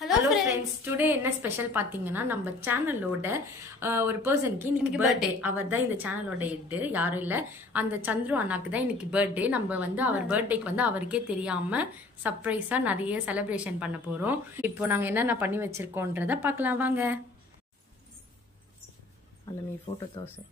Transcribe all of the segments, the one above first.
Hello friends, today என்ன special பாத்தீங்கன்னா நம்ம சேனலோட ஒரு पर्सनக்கு இன்னைக்கு பர்த்டே. அவர் தான் இந்த சேனலோட ஹெட், யாரும் இல்ல, அந்த சந்துரு அண்ணாக்கு தான் இன்னைக்கு பர்த்டே. நம்ம வந்து அவர் பர்த்டேக்கு வந்து அவருக்கே தெரியாம சர்ப்ரைஸா நிறைய செலிப்ரேஷன் பண்ண போறோம். இப்போ நாங்க என்னென்ன பண்ணி வச்சிருக்கோம்ன்றத பார்க்கலாம் வாங்க. அந்த மீ போட்டோ தோசை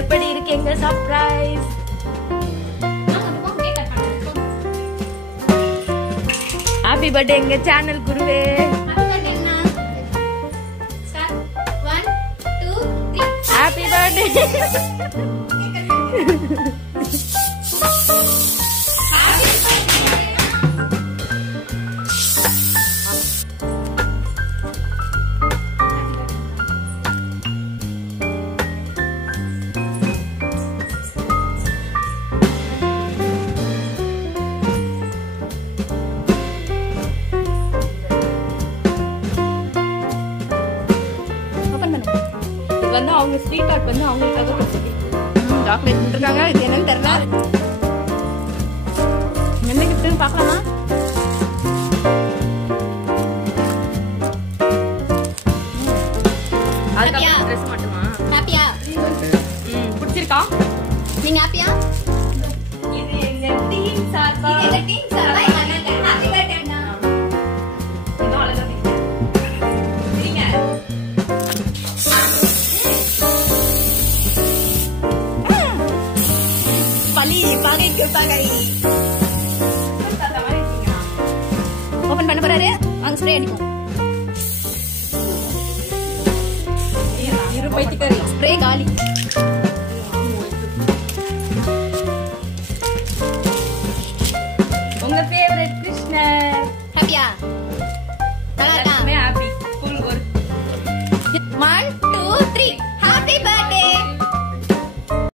எப்படி இருக்கு எங்க சர்ப்ரைஸ்? ஹாப்பி பர்த்டே எங்க சேனல் குருவே. Happy birthday. வந்து அவங்க ஸ்வீட் ஹார்ட் வந்து அவங்களுக்காக சாக்லேட் கொடுத்துருக்காங்க. இது என்னன்னு தெரியல, என்ன கிஃப்ட்னு பார்க்கலாமா? அதுக்கப்புறம் ட்ரெஸ் மட்டுமா? ஹாப்பியா? பிடிச்சிருக்கா? நீங்க ஹாப்பியா? இது எங்க டீம் சார்பா. இது எங்க டீம் சார்பா ஹாப்பி பர்த்டே அண்ணா. இன்னும் அழகா நீங்க பலி பகைக்கு பகை. ஓபன் பண்ண போறாரு, வாங்க ஸ்ப்ரே அடிப்போம். இரு பைத்தியக்காரி. ஸ்ப்ரே காலி. உங்க ஃபேவரட் கிருஷ்ணர். ஹாப்பியா?